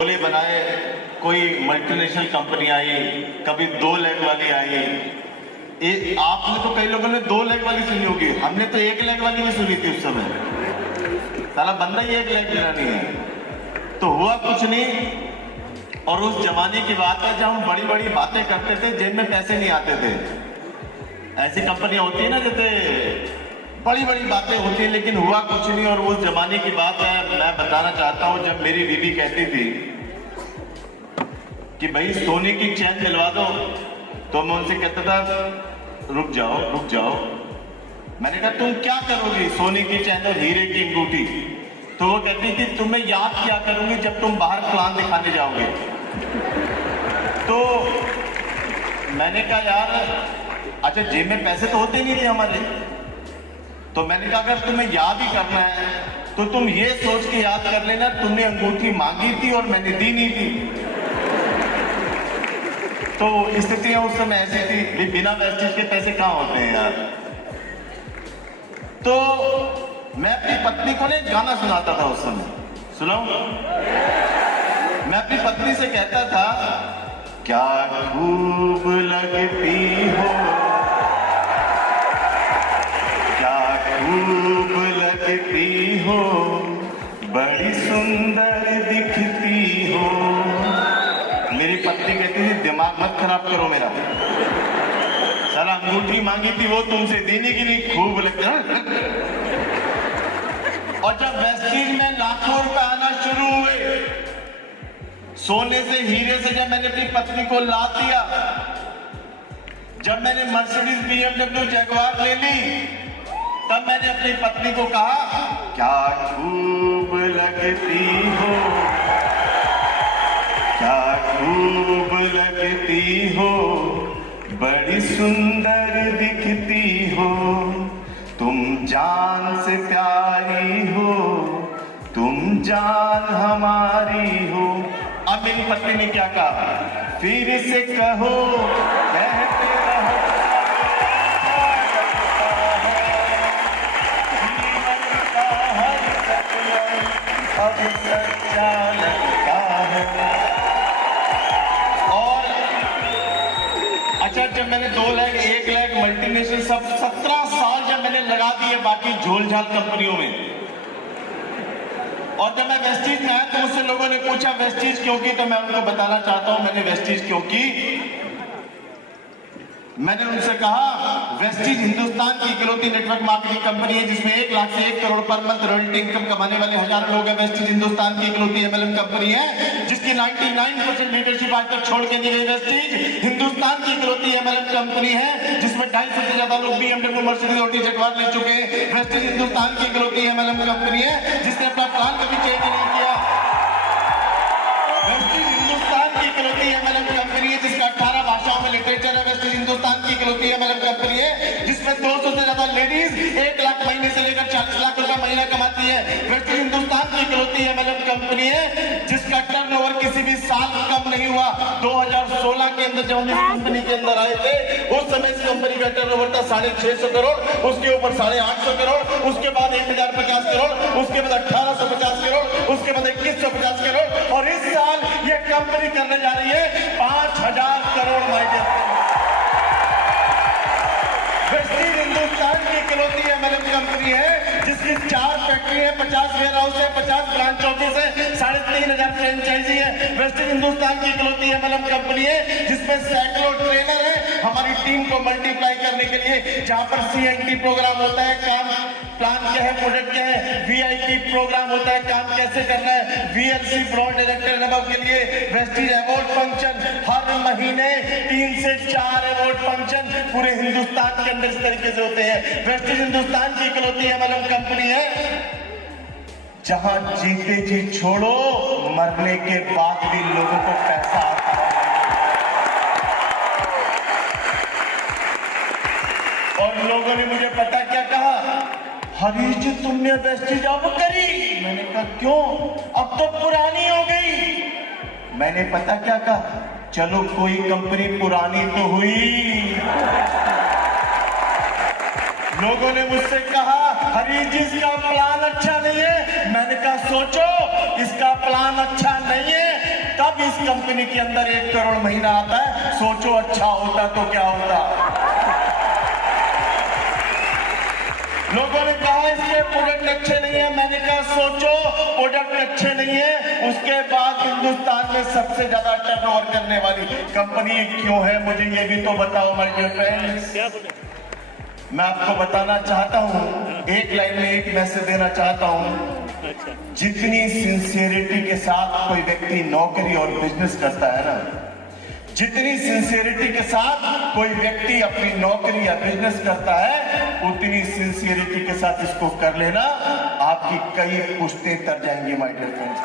बोले बनाए, कोई मल्टीनेशनल कंपनी आई, कभी 2 लाख वाली आई। आपने तो कई लोगों ने 2 लाख वाली सुनी होगी, हमने तो 1 लाख वाली भी सुनी थी उस समय। साला बंदा ही 1 लाख लेना नहीं है। तो हुआ कुछ नहीं। और उस जमाने की बात है जब हम बड़ी बड़ी बातें करते थे, जेब में पैसे नहीं आते थे। ऐसी कंपनियां होती है ना, जैसे बड़ी बड़ी बातें होती है, लेकिन हुआ कुछ नहीं। और उस जमाने की बात है, मैं बताना चाहता हूं, जब मेरी बीवी कहती थी कि भाई सोने की चैन दिलवा दो, तो मैं उनसे कहता था रुक जाओ रुक जाओ। मैंने कहा तुम क्या करोगी सोने की चैन और हीरे की अंगूठी? तो वो कहती थी तुम्हें याद क्या करूंगी जब तुम बाहर प्लान दिखाने जाओगे। तो मैंने कहा यार, अच्छा जेब में पैसे तो होते नहीं थे हमारे, तो मैंने कहा अगर तुम्हें याद ही करना है तो तुम ये सोच के याद कर लेना तुमने अंगूठी मांगी थी और मैंने दी नहीं थी। तो स्थितियां उस समय ऐसी थी, बिना वेस्टेज के पैसे कहां होते हैं यार। तो मैं अपनी पत्नी को ने गाना सुनाता था उस समय, सुनाऊं? मैं अपनी पत्नी से कहता था क्या खूब लगती हो, क्या खूब लगती हो, बड़ी सुंदर दिखती हो। मेरी पत्नी कहती थी दिमाग मत खराब करो मेरा, साला अंगूठी मांगी थी वो तुमसे देने की नहीं, खूब लगता है। और जब वेस्टीज में लाखों रुपए आना शुरू हुए, सोने से हीरे से, जब मैंने अपनी पत्नी को ला दिया, जब मैंने मर्सिडीज BMW जगुआर ले ली, तब मैंने अपनी पत्नी को कहा क्या खूब लगती हो, क्या खूब लगती हो, बड़ी सुंदर दिखती हो, तुम जान से प्यारी हो, तुम जान हमारी हो। अब मेरी पत्नी ने क्या कहा, फिर से कहो, कहते रहो, अब सच्चा लगता है। और अच्छा, जब मैंने 2 लाख 1 लाख मल्टीनेशनल सब 17 साल जब मैंने लगा दिए बाकी झोल-झाल कंपनियों में, और जब मैं वेस्टीज में आया तो मुझसे लोगों ने पूछा वेस्टीज क्यों की, तो मैं उनको बताना चाहता हूं मैंने वेस्टीज क्यों की। मैंने उनसे कहा वेस्टीज हिंदुस्तान की इकलौती नेटवर्क मार्केटिंग कंपनी है जिसमें 1 लाख से 1 crore per month royalty income कमाने वाले हजारों लोग हैं। वेस्टीज हिंदुस्तान की इकलौती MLM कंपनी है जिसकी 99% लीडरशिप आज तक छोड़ के नहीं गई। वेस्टीज हिंदुस्तान की इकलौती MLM कंपनी है जिसमें 250 से ज्यादा लोग BMW, मर्सिडीज और जगुआर ले चुके हैं। वेस्टीज हिंदुस्तान की इकलौती MLM कंपनी है जिसने अपना प्लान कभी चेंज नहीं किया। वेस्टीज हिंदुस्तान की इकलौती MLM कंपनी है जिसका 18 भाषाओं में लिटरेचर है। वेस्टीज हिंदुस्तान की इकलौती MLM कंपनी है जिसमें 200 से ज्यादा लेडीज 1 लाख महीने से लेकर 40 लाख रुपए महीना कमाती है। वेस्टीज हिंदुस्तान की इकलौती MLM कंपनी है जिसका टर्नओवर किसी भी साल कम नहीं हुआ। 2016 के अंदर जब हम इस कंपनी के अंदर आए थे, उस समय इस कंपनी का टर्नओवर था 650 करोड़, उसके ऊपर 850 करोड़, उसके बाद 1050 करोड़, उसके बाद 1850 करोड़, उसके बाद 2150 करोड़, और इस साल ये कंपनी करने जा रही है 5000 करोड़। वेस्टीज हिंदुस्तान की इकलौती MLM कंपनी है जिसकी 4 फैक्ट्री है, 50 वेयर हाउस है, 50 ब्रांच ऑफिस है, 3500 फ्रेंचाइजी है। वेस्टीज हिंदुस्तान की इकलौती MLM कंपनी है जिसमें सैकड़ों ट्रेनर है हमारी टीम को मल्टीप्लाई करने के लिए। जहां पर CNT प्रोग्राम होता है, काम प्लान क्या है, प्रोडक्ट क्या है, VIP प्रोग्राम होता है, काम कैसे करना है, VLC ब्रॉड डायरेक्टर अनुभव के लिए वेस्टीज अवार्ड फंक्शन, हर महीने 3 से 4 अवार्ड फंक्शन पूरे हिंदुस्तान के अंदर इस तरीके से होते हैं। वेस्टीज हिंदुस्तान की इकलौती MLM कंपनी है जहां जीते जी छोड़ो, मरने के बाद भी लोगों को पैसा आता है। और लोगों ने मुझे पता क्या कहा, हरीश जी तुमने वेस्टीज अब करी? मैंने कहा क्यों, अब तो पुरानी हो गई। मैंने पता क्या कहा, चलो कोई कंपनी पुरानी तो हुई। लोगों ने मुझसे कहा हरीश जी इसका प्लान अच्छा नहीं है। मैंने कहा सोचो, इसका प्लान अच्छा नहीं है इस कंपनी के अंदर 1 करोड़ महीना आता है। सोचो अच्छा होता तो क्या होता। लोगों ने कहा इसके प्रोडक्ट अच्छे नहीं है, मैंने कहा सोचो प्रोडक्ट अच्छे नहीं है, उसके बाद हिंदुस्तान में सबसे ज्यादा टर्नओवर करने वाली कंपनी क्यों है, मुझे ये भी तो बताओ माय डियर फ्रेंड्स। मैं आपको बताना चाहता हूं, एक लाइन में एक मैसेज देना चाहता हूं। जितनी सिंसियरिटी के साथ कोई व्यक्ति नौकरी और बिजनेस करता है ना, जितनी सिंसियरिटी के साथ कोई व्यक्ति अपनी नौकरी या बिजनेस करता है, उतनी सिंसियरिटी के साथ इसको कर लेना, आपकी कई पुश्तें तर जाएंगी माय डियर फ्रेंड्स।